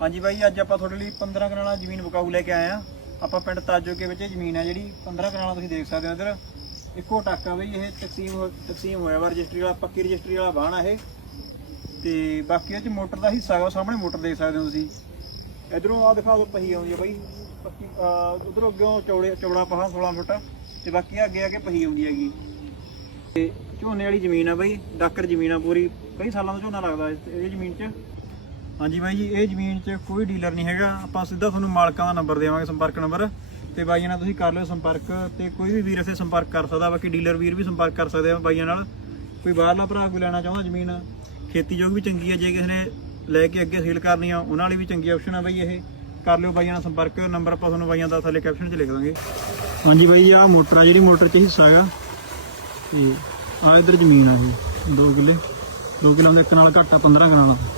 हाँ जी भाई, अज आप थोड़े लिए 15 कनाल जमीन विकाऊ लेके आए हैं। ਆਪਾਂ ਪਿੰਡ ਤਾਜੋਕੇ ਵਿੱਚ ਜ਼ਮੀਨ ਹੈ ਜਿਹੜੀ 15 ਕਨਾਲਾਂ ਤੁਸੀਂ ਦੇਖ ਸਕਦੇ ਹੋ। ਇੱਧਰ ਇੱਕੋ ਟਾਕਾ ਬਈ ਇਹ ਤਕਸੀਮ ਹੋਇਆ ਵਾ, ਰਜਿਸਟਰੀ ਵਾਲਾ ਪੱਕੀ ਰਜਿਸਟਰੀ ਵਾਲਾ ਬਾਣ ਆ ਇਹ। ਤੇ ਬਾਕੀ ਇਹ ਚ ਮੋਟਰ ਦਾ ਹਿੱਸਾ ਹੈ, ਸਾਹਮਣੇ ਮੋਟਰ ਦੇਖ ਸਕਦੇ ਹੋ ਤੁਸੀਂ। ਇਧਰੋਂ ਆ ਦਿਖਾ ਦਿਓ ਪਹੀ ਆਉਂਦੀ ਹੈ ਬਈ ਪੱਕੀ, ਉਧਰੋਂ ਅੱਗੇ ਚੌੜਾ ਪਹਾ 16 ਫੁੱਟ ਤੇ ਬਾਕੀ ਅੱਗੇ ਪਹੀ ਆਉਂਦੀ ਹੈਗੀ। ਤੇ ਝੋਨੇ ਵਾਲੀ ਜ਼ਮੀਨ ਆ ਬਈ, ਡਾਕਰ ਜ਼ਮੀਨ ਆ ਪੂਰੀ, ਕਈ ਸਾਲਾਂ ਦਾ ਝੋਨਾ ਲੱਗਦਾ ਇਹ ਜ਼ਮੀਨ 'ਚ। हाँ जी भाई जी, ये जमीन च कोई डीलर नहीं है, आप सीधा थोड़ा मालकों का नंबर देवे संपर्क नंबर, तो बाइया नाल तुसीं कर लिओ संपर्क। तो कोई भी वीर इत्थे संपर्क कर सकता, बाकी डीलर वीर भी संपर्क कर सकते हैं बाइया नाल। कोई बाहरला भरा कोई लैना चाहुंदा जमीन, खेती जोग भी चंगी है, जे किसी ने लैके अगे सेल करनी आ उन्हां लई भी चंगी ऑप्शन है बई। ये कर लिओ बाइया नाल संपर्क, नंबर आपां तुहानूं बाइया दा थल्ले कैप्शन च लिख देंगे। हाँ जी भाई, आ मोटर आ जिहड़ी मोटर च हिस्सा हैगा, ते आ इधर जमीन आ 2 किले 2 किले एक नाल घट्ट आ 15 कनाल।